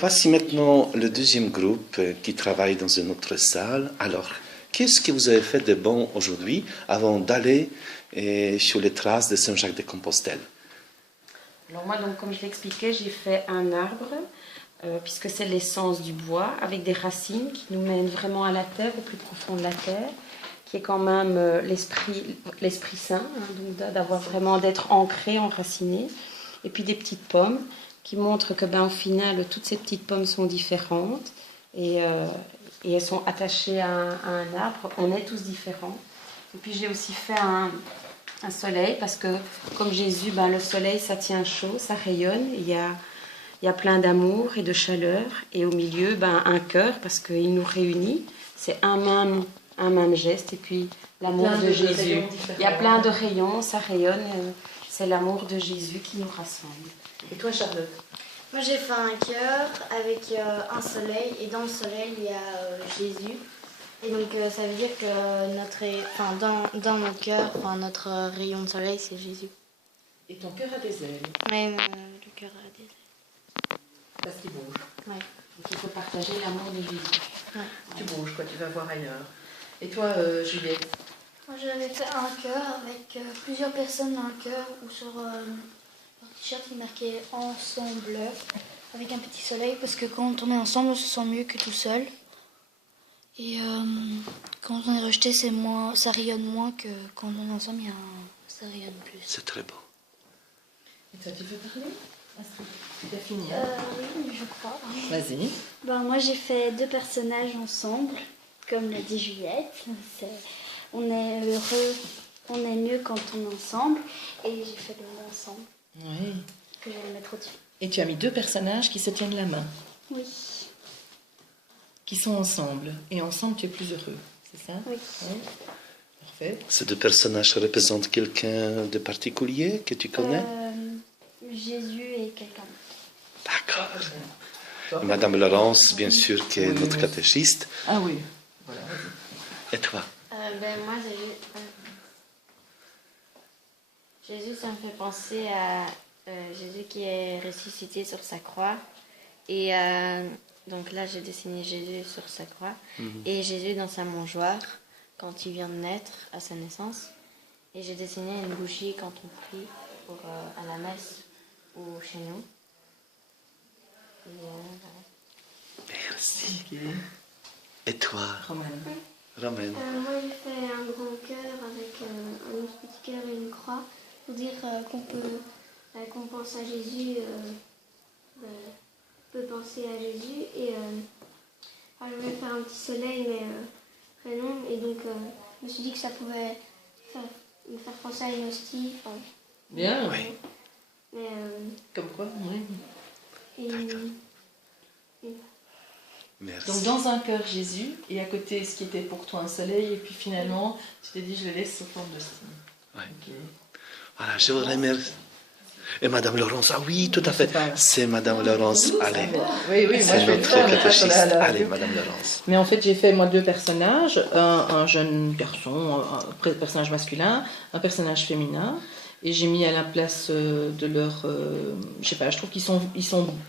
voici maintenant le deuxième groupe qui travaille dans une autre salle. Alors, qu'est-ce que vous avez fait de bon aujourd'hui avant d'aller sur les traces de Saint-Jacques-de-Compostelle? Alors moi, donc, comme je l'expliquais, j'ai fait un arbre, puisque c'est l'essence du bois, avec des racines qui nous mènent vraiment à la terre, au plus profond de la terre, qui est quand même l'Esprit Saint, donc d'être ancré, enraciné, et puis des petites pommes qui montrent que, au final, toutes ces petites pommes sont différentes, et elles sont attachées à un arbre. On est tous différents. Et puis j'ai aussi fait un soleil, parce que comme Jésus, le soleil, ça tient chaud, ça rayonne, il y a plein d'amour et de chaleur, et au milieu, un cœur, parce qu'il nous réunit, c'est un même geste, et puis l'amour de Jésus. Il y a plein de rayons, ça rayonne, c'est l'amour de Jésus qui nous rassemble. Et toi, Charlotte? Moi, j'ai fait un cœur avec un soleil, et dans le soleil, il y a Jésus. Et donc, ça veut dire que dans notre cœur, notre rayon de soleil, c'est Jésus. Et ton cœur a des ailes? Oui, le cœur a des ailes. Parce qu'il bouge. Ouais. Donc il faut partager l'amour de Jésus. Ouais. Tu bouges, quoi, tu vas voir ailleurs. Et toi, Juliette? Moi, j'avais fait un cœur avec plusieurs personnes dans le cœur, où sur leur t-shirt il marquait ensemble, avec un petit soleil, parce que quand on est ensemble, on se sent mieux que tout seul. Et quand on est rejeté, ça rayonne moins que quand on est ensemble, ça rayonne plus. C'est très beau. Et toi, tu veux parler, Astrid? Tu as fini? Oui, je crois. Vas-y. Moi, j'ai fait 2 personnages ensemble, comme l'a dit Juliette. On est heureux, on est mieux quand on est ensemble. Et j'ai fait le mot ensemble, Oui. que j'allais mettre au-dessus. Et tu as mis 2 personnages qui se tiennent la main, Oui. qui sont ensemble. Et ensemble, tu es plus heureux, c'est ça? Oui. Parfait. Ces deux personnages représentent quelqu'un de particulier que tu connais? Jésus et quelqu'un d'autre. D'accord. Madame Laurence, bien sûr, qui est notre catéchiste. Ah oui, voilà. Et toi? Moi, Jésus, ça me fait penser à Jésus qui est ressuscité sur sa croix. Et donc là, j'ai dessiné Jésus sur sa croix. Et Jésus dans sa mangeoire, quand il vient de naître, à sa naissance. Et j'ai dessiné une bougie quand on prie à la messe ou chez nous. Et, voilà. Merci. Et toi, Romaine? Romaine? Moi, j'ai fait un grand cœur avec un autre petit cœur et une croix pour dire qu'on pense à Jésus, on peut penser à Jésus. Et je voulais faire un petit soleil, mais très long. Et donc, je me suis dit que ça pouvait me faire penser à une hostie. Bien. Oui. Mais, Comme quoi, oui. Merci. Donc dans un cœur Jésus, et à côté ce qui était pour toi un soleil, et puis finalement tu t'es dit je le laisse sous forme de signe. Ouais. Okay. Voilà, je vous remercie. Et Madame Laurence, ah oui, tout à fait. C'est Madame Laurence, allez. Oui, moi C'est je vais le notre faire, mais pas catéchiste. sur la Allez, radio. Madame Laurence. Mais en fait j'ai fait moi 2 personnages, un jeune garçon, un personnage masculin, un personnage féminin. Et j'ai mis à la place de leur... je sais pas, je trouve qu'ils sont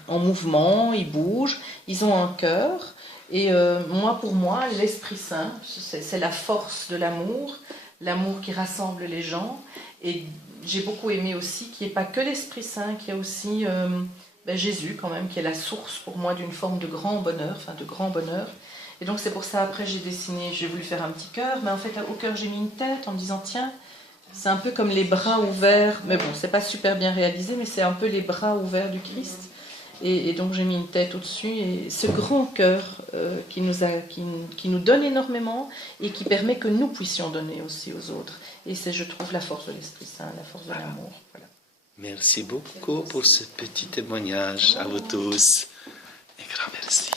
en mouvement, ils bougent, ils ont un cœur. Et pour moi, l'Esprit Saint, c'est la force de l'amour qui rassemble les gens. Et j'ai beaucoup aimé aussi qu'il n'y ait pas que l'Esprit Saint, qu'il y a aussi Jésus quand même, qui est la source pour moi d'une forme de grand bonheur, de grand bonheur. Et donc c'est pour ça, après j'ai voulu faire un petit cœur, mais en fait au cœur j'ai mis une tête en me disant, tiens, c'est un peu comme les bras ouverts, mais bon, c'est pas super bien réalisé, mais c'est un peu les bras ouverts du Christ. Et donc j'ai mis une tête au-dessus, et ce grand cœur qui nous donne énormément et qui permet que nous puissions donner aussi aux autres. Et c'est, je trouve, la force de l'Esprit Saint, la force de l'amour. Voilà. Merci beaucoup pour ce petit témoignage à vous tous. Et grand merci.